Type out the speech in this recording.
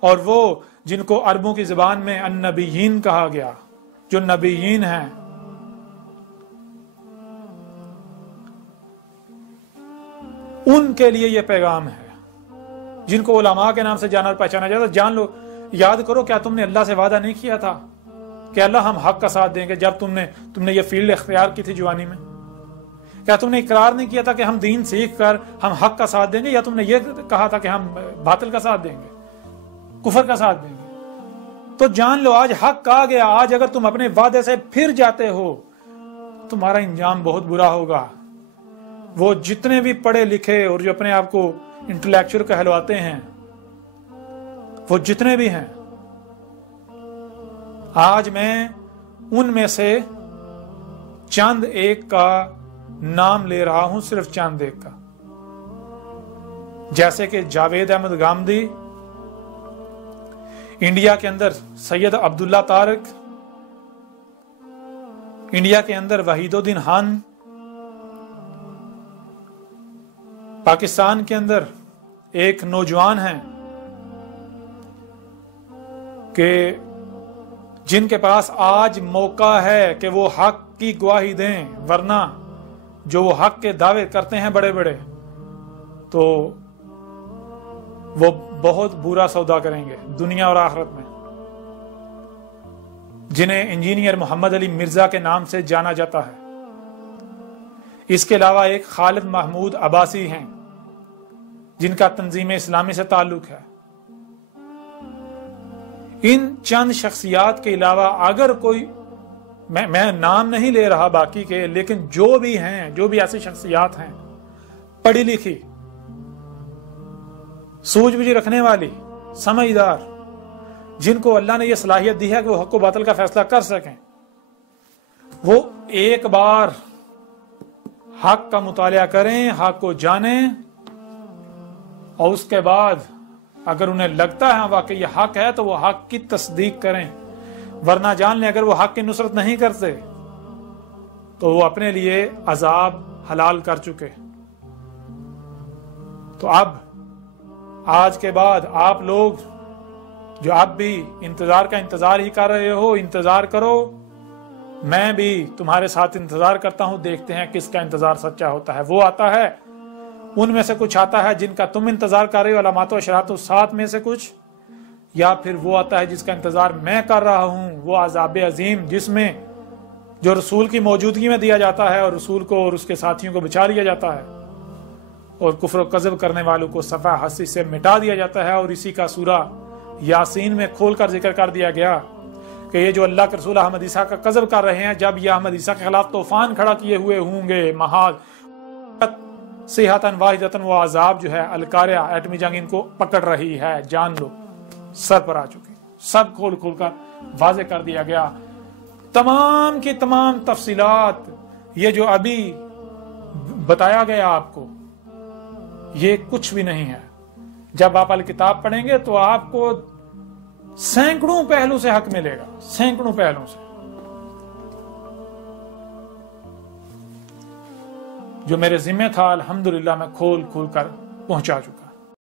اور وہ جن کو عربوں کی زبان میں النبیین کہا گیا، جو نبیین ہیں، ان کے لیے یہ پیغام ہے، جن کو علماء کے نام سے جانا اور پہچانا جاتا ہے۔ جان لو، یاد کرو، کیا تم نے اللہ سے وعدہ نہیں کیا تھا کہ اللہ ہم حق کا ساتھ دیں گے؟ جب تم نے یہ فیلڈ اختیار کی تھی جوانی میں، کیا تم نے اقرار نہیں کیا تھا کہ ہم دین سیکھ کر ہم حق کا ساتھ دیں گے؟ یا تم نے یہ کہا تھا کہ ہم باطل کا ساتھ دیں گے، کفر کا ساتھ دیں گے؟ تو جان لو، آج حق آ گیا۔ آج اگر تم اپنے وعدے سے پھر جاتے ہو، تمہارا انجام بہت برا ہوگا۔ وہ جتنے بھی پڑھے لکھے اور جو اپنے آپ کو انٹلیکچوئل کہلواتے ہیں، وہ جتنے بھی ہیں، آج میں ان میں سے چند ایک کا نام لے رہا ہوں، صرف چند ایک کا، جیسے کہ جاوید احمد گامدی، انڈیا کے اندر سید عبداللہ طارق، انڈیا کے اندر وحید الدین خان، پاکستان کے اندر ایک نوجوان ہیں کہ جن کے پاس آج موقع ہے کہ وہ حق کی گواہی دیں، ورنہ جو وہ حق کے دعوے کرتے ہیں بڑے بڑے، تو وہ بہت برا سودا کریں گے دنیا اور آخرت میں۔ جنہیں انجینئر محمد علی مرزا کے نام سے جانا جاتا ہے۔ اس کے علاوہ ایک خالد محمود عباسی ہیں جن کا تنظیم اسلامی سے تعلق ہے۔ ان چند شخصیات کے علاوہ اگر کوئی، میں نام نہیں لے رہا باقی کے، لیکن جو بھی ہیں، جو بھی ایسی شخصیات ہیں پڑھی لکھی، سوچ بوجھ رکھنے والی، سمجھدار، جن کو اللہ نے یہ صلاحیت دی ہے کہ وہ حق و باطل کا فیصلہ کر سکیں، وہ ایک بار حق کا مطالعہ کریں، حق کو جانیں، اور اس کے بعد اگر انہیں لگتا ہے واقعی یہ حق ہے تو وہ حق کی تصدیق کریں، ورنہ جان لیں اگر وہ حق کی نصرت نہیں کرتے تو وہ اپنے لیے عذاب حلال کر چکے۔ تو اب آج کے بعد آپ لوگ جو اب بھی انتظار کا انتظار ہی کر رہے ہو، انتظار کرو، میں بھی تمہارے ساتھ انتظار کرتا ہوں، دیکھتے ہیں کس کا انتظار سچا ہوتا ہے۔ وہ آتا ہے، ان میں سے کچھ آتا ہے جن کا تم انتظار کر رہے ہو، علامات و اشراط الساعۃ میں سے کچھ، یا پھر وہ آتا ہے جس کا انتظار میں کر رہا ہوں، وہ عذاب عظیم، جس میں جو رسول کی موجودگی میں دیا جاتا ہے اور رسول کو اور اس کے ساتھیوں کو بچا لیا جاتا ہے، اور کفر و کذب کرنے والوں کو صفحہ ہستی سے مٹا دیا جاتا ہے۔ اور اسی کا سورہ یاسین میں کھول کر ذکر کر دیا گیا کہ یہ جو اللہ کے رسول احمد عیسیٰ کا کذب کر رہے ہیں، جب یہ احمد عیسیٰ کے خلاف طوفان کھڑا کیے ہوئے ہوں گے، محاذ صیحۃ واحدۃ، وہ عذاب جو ہے القاریہ، ایٹمی جنگ ان کو پکڑ رہی ہے، جان لو، سر پر آ چکی، سب کھول کھول کر واضح کر دیا گیا۔ تمام کی تمام تفصیلات، یہ جو ابھی بتایا گیا آپ کو، یہ کچھ بھی نہیں ہے۔ جب آپ الکتاب پڑھیں گے تو آپ کو سینکڑوں پہلو سے حق ملے گا، سینکڑوں پہلو سے، جو میرے ذمہ تھا، الحمدللہ میں کھول کھول کر پہنچا چکا۔